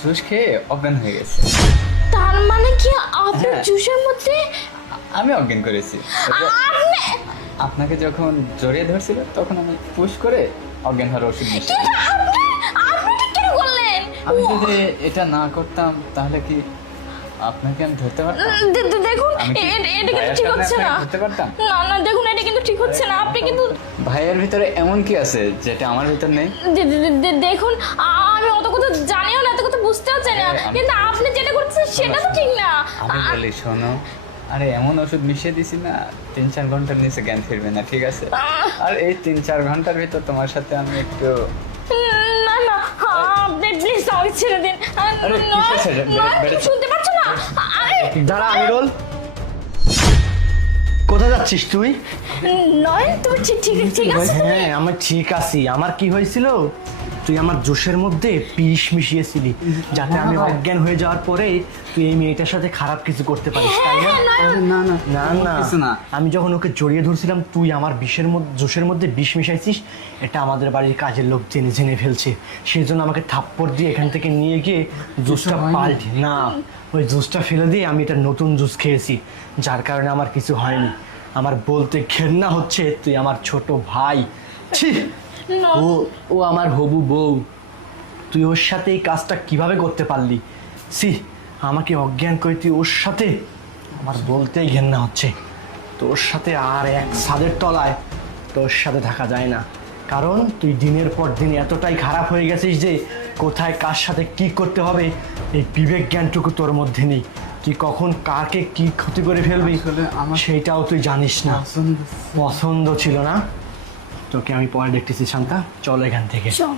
Juice খেয়ে অজ্ঞান হয়ে গেছে। তার মানে কি আপনার হ্যাঁ। জুসের মধ্যে আমি অজ্ঞান করেছি। আপনি আপনাকে যখন জড়িয়ে ধরছিল তখন আমি পুশ করে অজ্ঞান হওয়ার ওষুধ মিশিয়ে কিন্তু আপনি ঠিক কেন করলেন? আমি যদি এটা না করতাম তাহলে কি আপনাকে আমি ধরতে পারতাম? দেখুন আমি কি এটা কিন্তু ভাইয়ের ঠিক সামনে হচ্ছে না। আপনাকে ধরতে পারতাম? না দেখুন এটা কিন্তু ঠিক হচ্ছে না। আপনি কিন্তু ভাইয়ের ভিতরে এমন কি আছে যেটা আমার ভিতর নেই? দেখুন আমি অত কথা জানিও না, এত কথা বুঝতেও চাই না, আমি- কিন্তু আপনি যেটা করছেন সেটা তো ঠিক না। আমি বলি শোনো, আরে এমন ওষুধ মিশিয়ে দিছি না 3-4 ঘন্টার নিচে জ্ঞান ফিরবে না, ঠিক আছে? আর এই 3-4 ঘন্টার ভিতর তোমার সাথে আমি একটু না আপনি প্লিজ আমাকে ছেড়ে দিন। আরে, কিসের ছেড়ে? বেড়ে- শুনতে পাচ্ছ না? আরে দাঁড়া আমিরুল, কোথায় যাচ্ছিস তুই? নয় তুমি ঠিক ঠিক ঠিক আছে তুমি? হ্যাঁ আমি ঠিক আছি। আমার কি হয়েছিল, তুই আমার জোশের মধ্যে বিষ মিশিয়েছিলি যাতে আমি অজ্ঞান হয়ে যাওয়ার পরে তুই এই মেয়েটার সাথে খারাপ কিছু করতে পারিস, তাই না? না না না না, কিছু না। আমি যখন ওকে জড়িয়ে ধরছিলাম তুই আমার জোশের মধ্যে বিষ মিশাইছিস। এটা আমাদের বাড়ির কাজের লোক জেনে জেনে ফেলছে, সেই জন্য আমাকে থাপ্পড় দিয়ে এখান থেকে নিয়ে গিয়ে জুসটা পাল্টে না, ওই জুসটা ফেলে দিয়ে আমি এটা নতুন জুস খেয়েছি, যার কারণে আমার কিছু হয়নি। আমার বলতে ঘেন্না হচ্ছে, তুই আমার ছোট ভাই, ছি, না। ও আমার হবু বউ, তুই ওর সাথে এই কাজটা কিভাবে করতে পারলি? সি, আমাকে অজ্ঞান করে তুই ওর সাথে, আমার বলতেই ঘেন্না হচ্ছে। তোর সাথে আর এক ছাদের তলায় তোর সাথে থাকা যায় না, কারণ তুই দিনের পর দিন এতটাই খারাপ হয়ে গেছিস যে কোথায় কার সাথে কি করতে হবে এই বিবেক জ্ঞানটুকু তোর মধ্যে নেই। তুই কখন কাকে কি ক্ষতি করে ফেলবি আসলে আমার- সেইটাও তুই জানিস না। পছন্দ ছিল না তোকে, আমি পরে দেখতেছি। শান্তা, চল এখান থেকে। চল।